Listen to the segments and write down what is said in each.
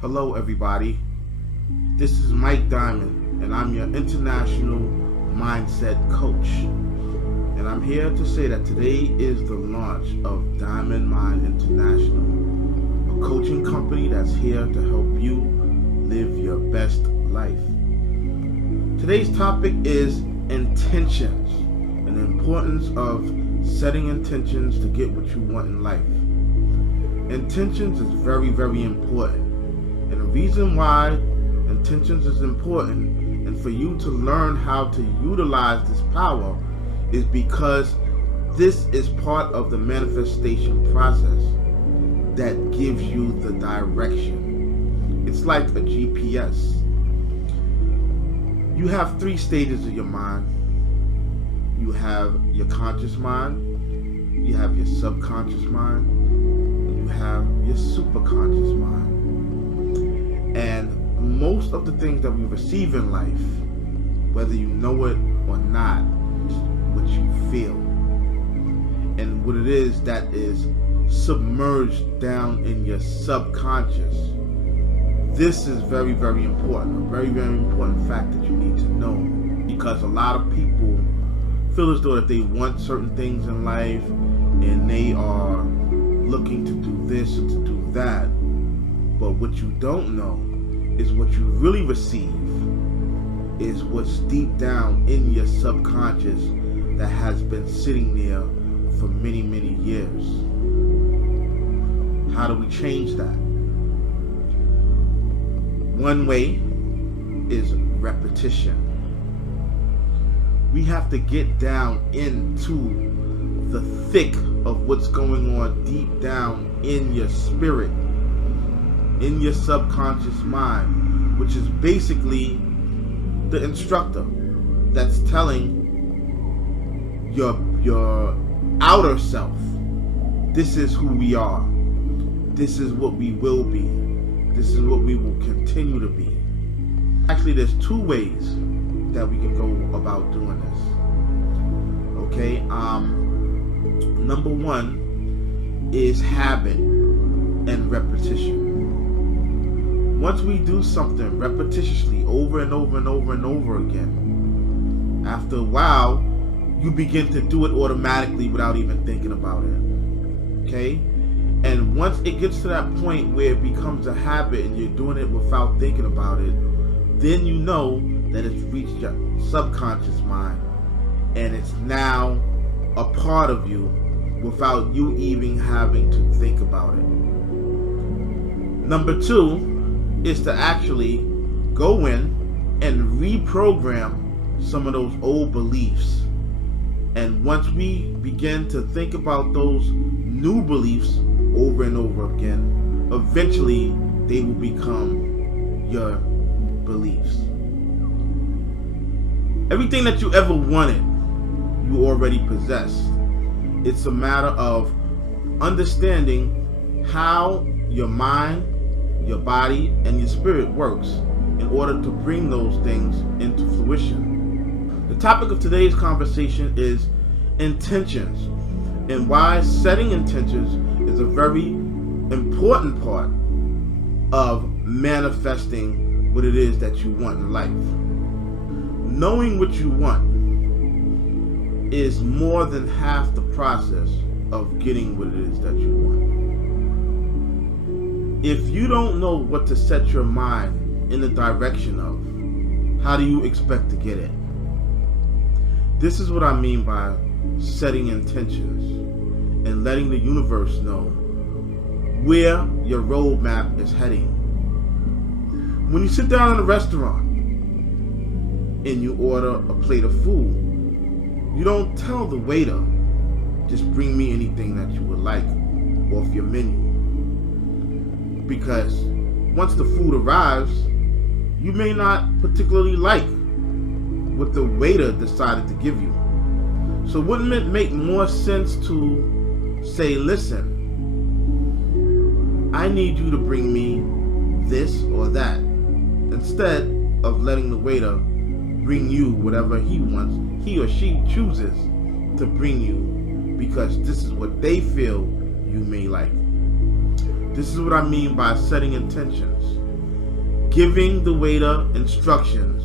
Hello, everybody. This is Mike Diamond, and I'm your international mindset coach. And I'm here to say that today is the launch of Diamond Mind International, a coaching company that's here to help you live your best life. Today's topic is intentions and the importance of setting intentions to get what you want in life. Intentions is very, very important. And the reason why intentions is important and for you to learn how to utilize this power is because this is part of the manifestation process that gives you the direction. It's like a GPS. You have 3 stages of your mind. You have your conscious mind, you have your subconscious mind, and you have your superconscious mind. And most of the things that we receive in life, whether you know it or not, is what you feel. And what it is that is submerged down in your subconscious. This is very, very important. A very, very important fact that you need to know. Because a lot of people feel as though that they want certain things in life and they are looking to do this or to do that. But what you don't know is what you really receive is what's deep down in your subconscious that has been sitting there for many, many years. How do we change that? One way is repetition. We have to get down into the thick of what's going on deep down in your spirit, in your subconscious mind, which is basically the instructor that's telling your outer self, this is who we are, this is what we will be, this is what we will continue to be. Actually, there's 2 ways that we can go about doing this. Okay, number 1 is habit and repetition. Once we do something repetitiously over and over and over and over again, after a while, you begin to do it automatically without even thinking about it. Okay? And once it gets to that point where it becomes a habit and you're doing it without thinking about it, then you know that it's reached your subconscious mind and it's now a part of you without you even having to think about it. Number 2 is to actually go in and reprogram some of those old beliefs. And once we begin to think about those new beliefs over and over again, eventually they will become your beliefs. Everything that you ever wanted, you already possess. It's a matter of understanding how your mind, your body, and your spirit works in order to bring those things into fruition. The topic of today's conversation is intentions and why setting intentions is a very important part of manifesting what it is that you want in life. Knowing what you want is more than half the process of getting what it is that you want. If you don't know what to set your mind in the direction of, how do you expect to get it? This is what I mean by setting intentions and letting the universe know where your roadmap is heading. When you sit down in a restaurant and you order a plate of food, you don't tell the waiter, just bring me anything that you would like off your menu. Because once the food arrives, you may not particularly like what the waiter decided to give you. So wouldn't it make more sense to say, listen, I need you to bring me this or that, instead of letting the waiter bring you whatever he wants, he or she chooses to bring you because this is what they feel you may like. This is what I mean by setting intentions. giving the waiter instructions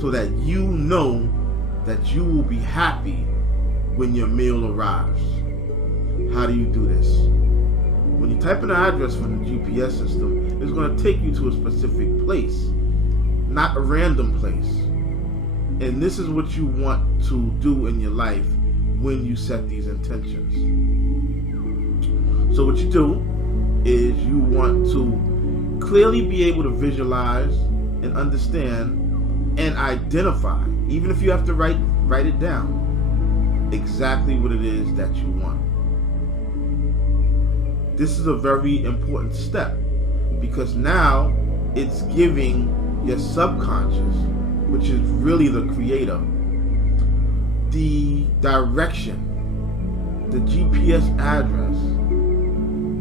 so that you know that you will be happy when your meal arrives. How do you do this? When you type in an address from the GPS system, it's going to take you to a specific place, not a random place. And this is what you want to do in your life when you set these intentions. So what you do is you want to clearly be able to visualize and understand and identify, even if you have to write it down, exactly what it is that you want. This is a very important step because now it's giving your subconscious, which is really the creator, the direction, the GPS address,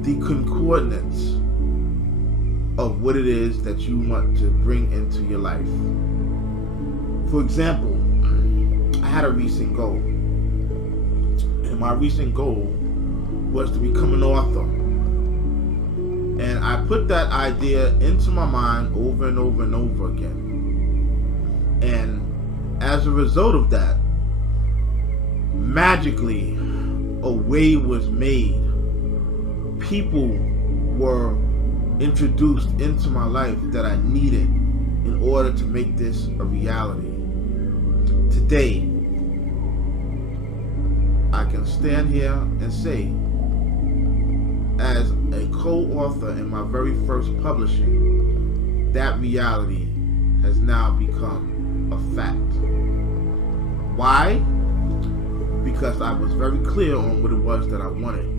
the coordinates of what it is that you want to bring into your life. For example, I had a recent goal, and my recent goal was to become an author. And I put that idea into my mind over and over and over again. And as a result of that, magically, a way was made. People were introduced into my life that I needed in order to make this a reality. Today, I can stand here and say, as a co-author in my very first publishing, that reality has now become a fact. Why? Because I was very clear on what it was that I wanted.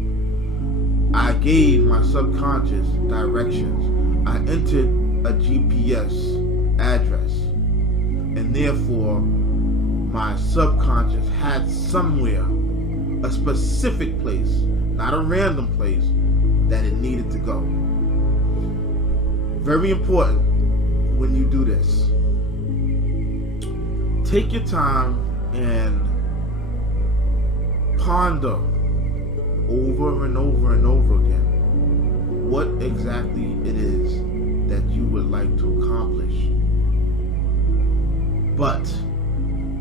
I gave my subconscious directions. I entered a GPS address, and therefore my subconscious had somewhere, a specific place, not a random place, that it needed to go. Very important when you do this. Take your time and ponder over and over and over again what exactly it is that you would like to accomplish. But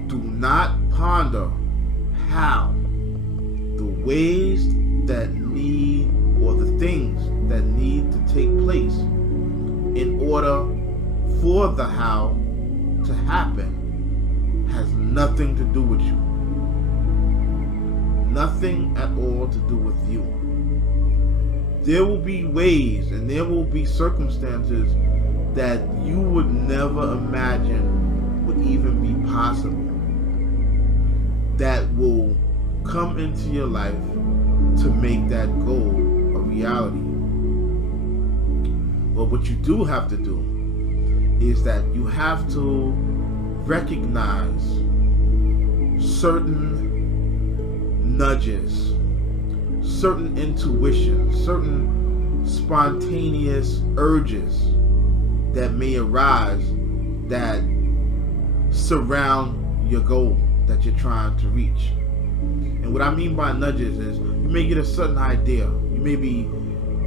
do not ponder how, the ways that need, or the things that need to take place in order for the how to happen has nothing to do with you. Nothing at all to do with you. There will be ways and there will be circumstances that you would never imagine would even be possible that will come into your life to make that goal a reality. But what you do have to do is that you have to recognize certain nudges, certain intuitions, certain spontaneous urges that may arise that surround your goal that you're trying to reach. And what I mean by nudges is you may get a certain idea. You may be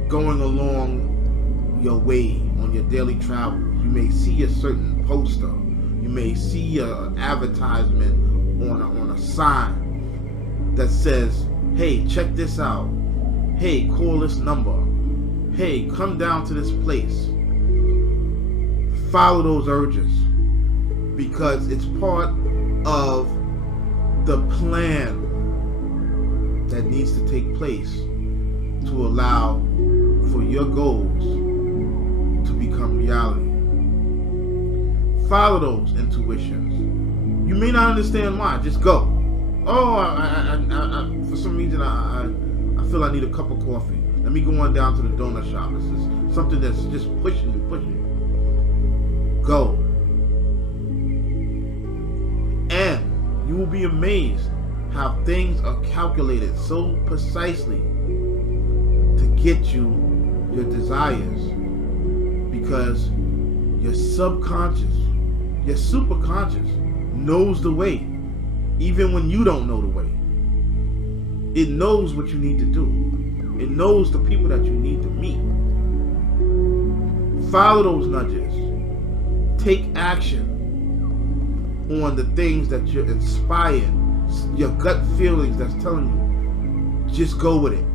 going along your way on your daily travels. You may see a certain poster. You may see an advertisement on a sign that says, hey, check this out. Hey, call this number. Hey, come down to this place. Follow those urges because it's part of the plan that needs to take place to allow for your goals to become reality. Follow those intuitions. You may not understand why. Just go. Oh, I for some reason I feel I need a cup of coffee. Let me go on down to the donut shop. This is something that's just pushing you. Go. And you will be amazed how things are calculated so precisely to get you your desires, because your subconscious, your superconscious knows the way, even when you don't know the way. It knows what you need to do. It knows the people that you need to meet. Follow those nudges. Take action on the things that you're inspired, your gut feelings that's telling you, just go with it.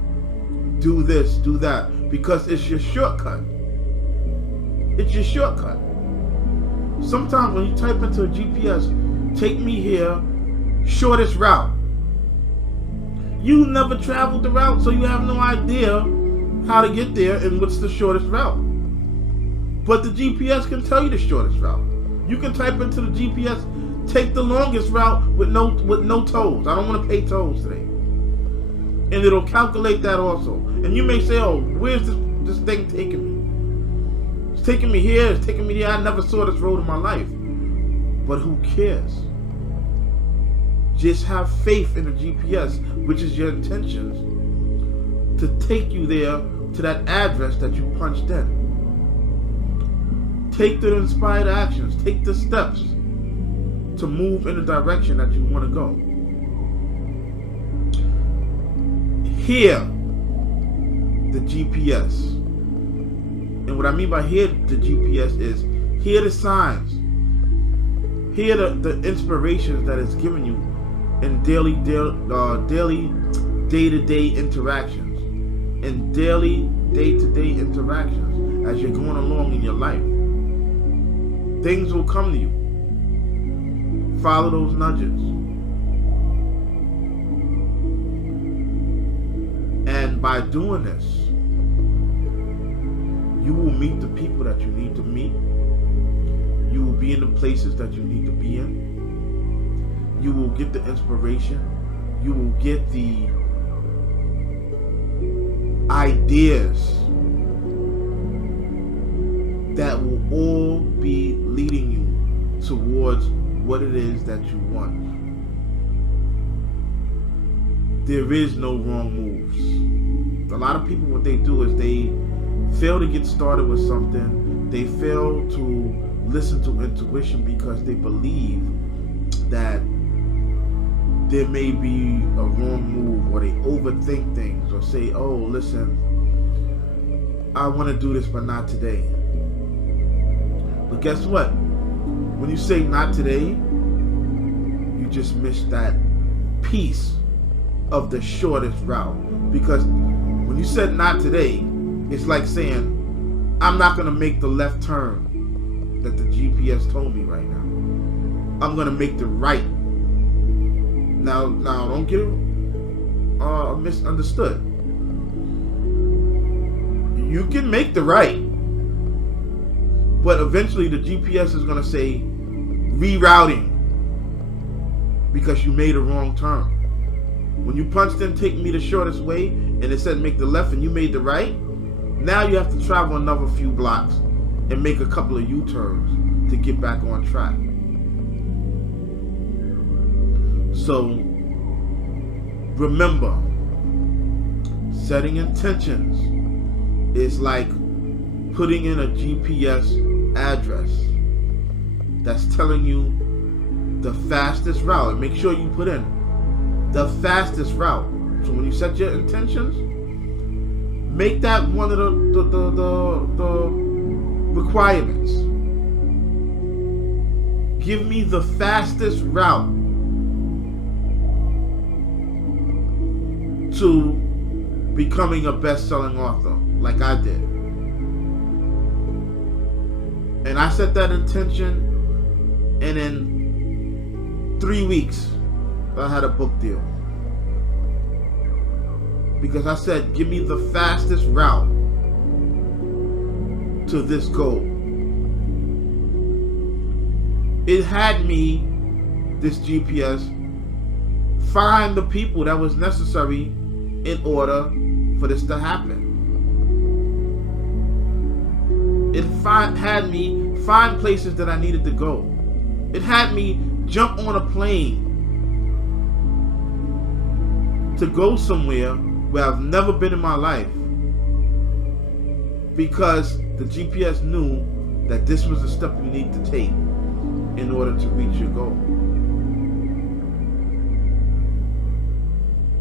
Do this, do that, because it's your shortcut. It's your shortcut. Sometimes when you type into a GPS, take me here, shortest route. You never traveled the route, so you have no idea how to get there and what's the shortest route. But the GPS can tell you the shortest route. You can type into the GPS, take the longest route with no tolls. I don't want to pay tolls today. And it'll calculate that also. And you may say, oh, where's this thing taking me? It's taking me here, it's taking me there. I never saw this road in my life. But who cares? Just have faith in the GPS, which is your intentions, to take you there to that address that you punched in. Take the inspired actions, take the steps to move in the direction that you want to go. Hear the GPS. And what I mean by hear the GPS is hear the signs. Hear the inspirations that it's giving you in daily day-to-day interactions. In daily day-to-day interactions as you're going along in your life. Things will come to you. Follow those nudges. And by doing this, you will meet the people that you need to meet. You will be in the places that you need to be in. You will get the inspiration. You will get the ideas that will all be leading you towards what it is that you want. There is no wrong moves. A lot of people, what they do is they fail to get started with something. They fail to listen to intuition because they believe that there may be a wrong move, or they overthink things, or say, oh, listen, I want to do this, but not today. But guess what? When you say not today, you just missed that piece of the shortest route. Because when you said not today, it's like saying, I'm not going to make the left turn that the GPS told me right now. I'm going to make the right. Now don't get it misunderstood. You can make the right, but eventually the GPS is going to say rerouting because you made a wrong turn. When you punched in take me the shortest way and it said make the left and you made the right, now you have to travel another few blocks and make a couple of U-turns to get back on track. So remember, setting intentions is like putting in a GPS address that's telling you the fastest route. And make sure you put in the fastest route. So when you set your intentions, make that one of the requirements. Give me the fastest route to becoming a best-selling author, like I did. And I set that intention, and in 3 weeks, I had a book deal. Because I said, give me the fastest route to this goal. It had me, this GPS, find the people that was necessary in order for this to happen. It had me find places that I needed to go. It had me jump on a plane to go somewhere where I've never been in my life, because the GPS knew that this was the step you need to take in order to reach your goal.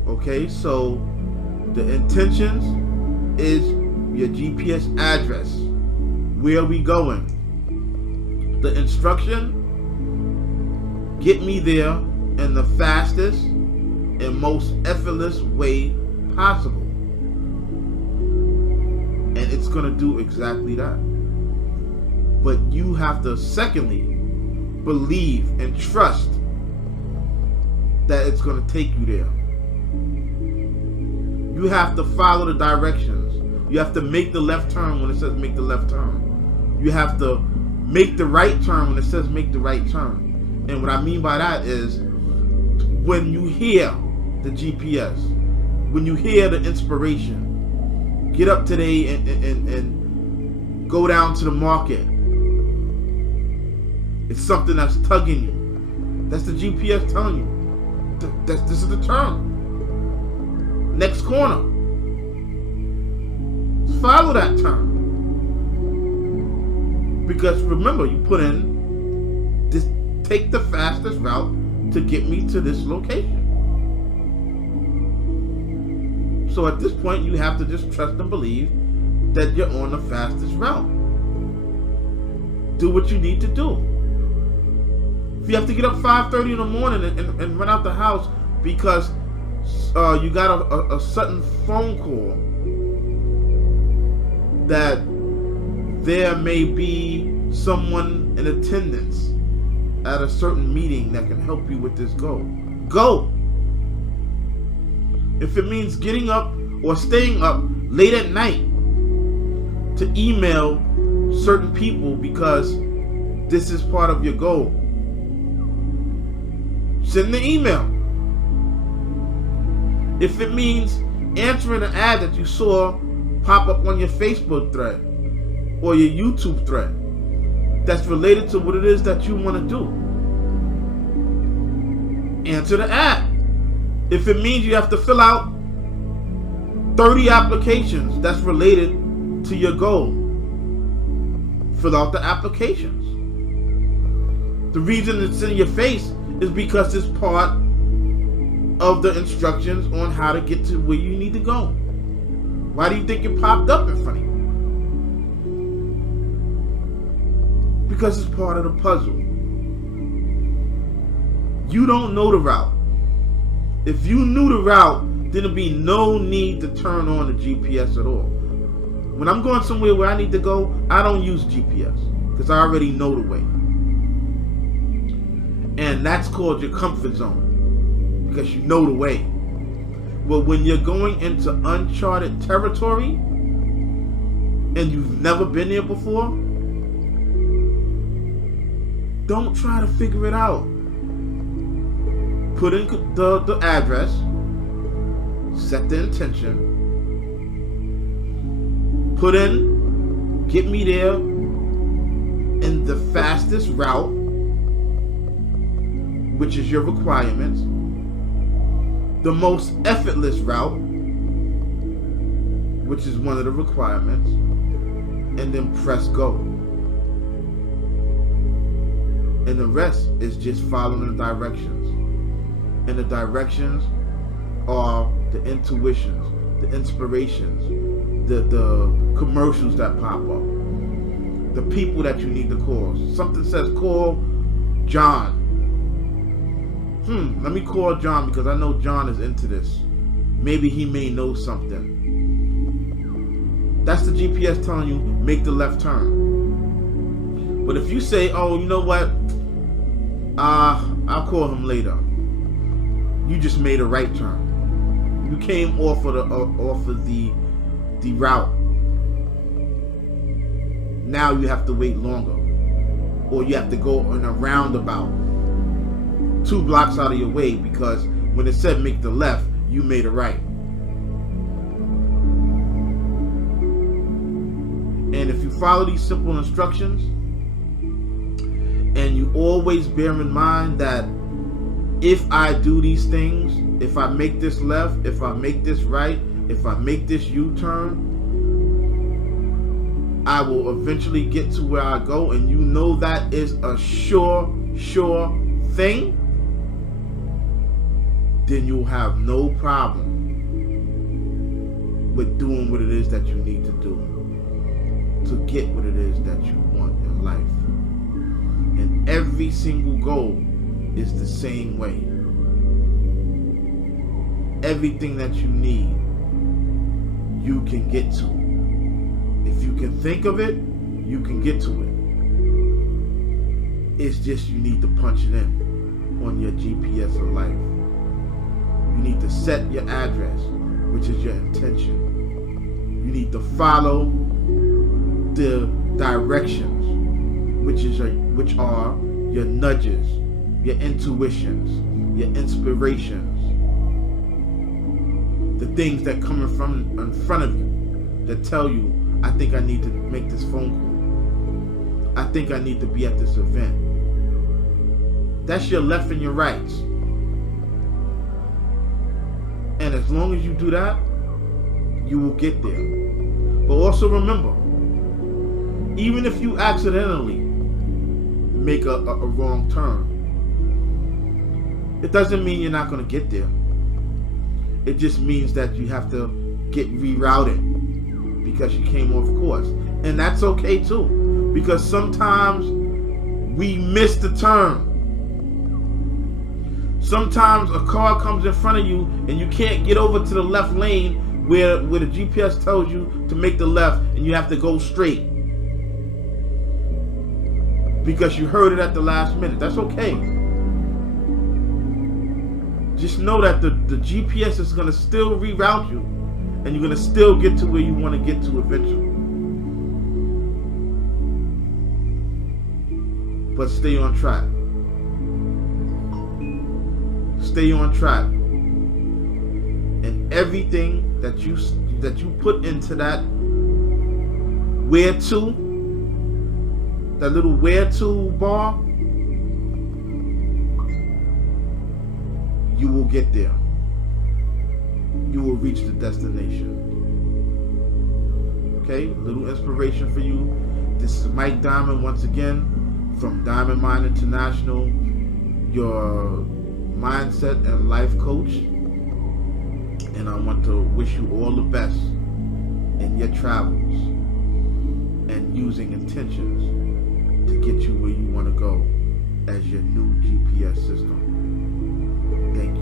Okay, so the intentions is your GPS address. Where are we going? The instruction, get me there in the fastest and most effortless way possible. And it's going to do exactly that. But you have to, secondly, believe and trust that it's going to take you there. You have to follow the directions. You have to make the left turn when it says make the left turn. You have to make the right turn when it says make the right turn. And what I mean by that is, when you hear the GPS, when you hear the inspiration, get up today and go down to the market. It's something that's tugging you. That's the GPS telling you. This is the turn. Next corner. Follow that turn. Because remember, you put in this, take the fastest route to get me to this location. So at this point, you have to just trust and believe that you're on the fastest route. Do what you need to do. If you have to get up 5:30 in the morning and run out the house because you got a sudden phone call that there may be someone in attendance at a certain meeting that can help you with this goal, go. If it means getting up or staying up late at night to email certain people because this is part of your goal, send the email. If it means answering an ad that you saw pop up on your Facebook thread or your YouTube thread that's related to what it is that you want to do, answer the ad. If it means you have to fill out 30 applications that's related to your goal, fill out the applications. The reason it's in your face is because it's part of the instructions on how to get to where you need to go. Why do you think it popped up in front of you? Because it's part of the puzzle. You don't know the route. If you knew the route, then there'd be no need to turn on the GPS at all. When I'm going somewhere where I need to go, I don't use GPS because I already know the way. And that's called your comfort zone because you know the way. But when you're going into uncharted territory and you've never been there before, don't try to figure it out. Put in the address, set the intention, put in, get me there in the fastest route, which is your requirements, the most effortless route, which is one of the requirements, and then press go. And the rest is just following the directions. And the directions are the intuitions, the inspirations, the commercials that pop up, the people that you need to call. Something says call John. Let me call John because I know John is into this. Maybe he may know something. That's the GPS telling you make the left turn. But if you say, oh, you know what? I'll call him later. You just made a right turn. You came off of the route. Now you have to wait longer, or you have to go in a roundabout 2 blocks out of your way because when it said make the left, you made a right. And if you follow these simple instructions, and you always bear in mind that if I do these things, if I make this left, if I make this right, if I make this U-turn, I will eventually get to where I go, and you know that is a sure thing, then you'll have no problem with doing what it is that you need to do to get what it is that you want in life. And every single goal is the same way. Everything that you need, you can get to. If you can think of it, you can get to it. It's just you need to punch it in on your GPS of life. You need to set your address, which is your intention. You need to follow the directions, which are your nudges, your intuitions, your inspirations, the things that come in front of you that tell you, I think I need to make this phone call. I think I need to be at this event. That's your left and your rights. And as long as you do that, you will get there. But also remember, even if you accidentally make a wrong turn, it doesn't mean you're not going to get there. It just means that you have to get rerouted because you came off course. And that's okay too, because sometimes we miss the turn. Sometimes a car comes in front of you and you can't get over to the left lane where the GPS tells you to make the left, and you have to go straight because you heard it at the last minute. That's okay. Just know that the GPS is going to still reroute you, and you're going to still get to where you want to get to eventually. But stay on track. Stay on track. And everything that you put into that where to, that little where to bar, you will get there. You will reach the destination. Okay, little inspiration for you. This is Mike Diamond once again from Diamond Mind International, your mindset and life coach. And I want to wish you all the best in your travels and using intentions to get you where you want to go as your new GPS system. Thank you.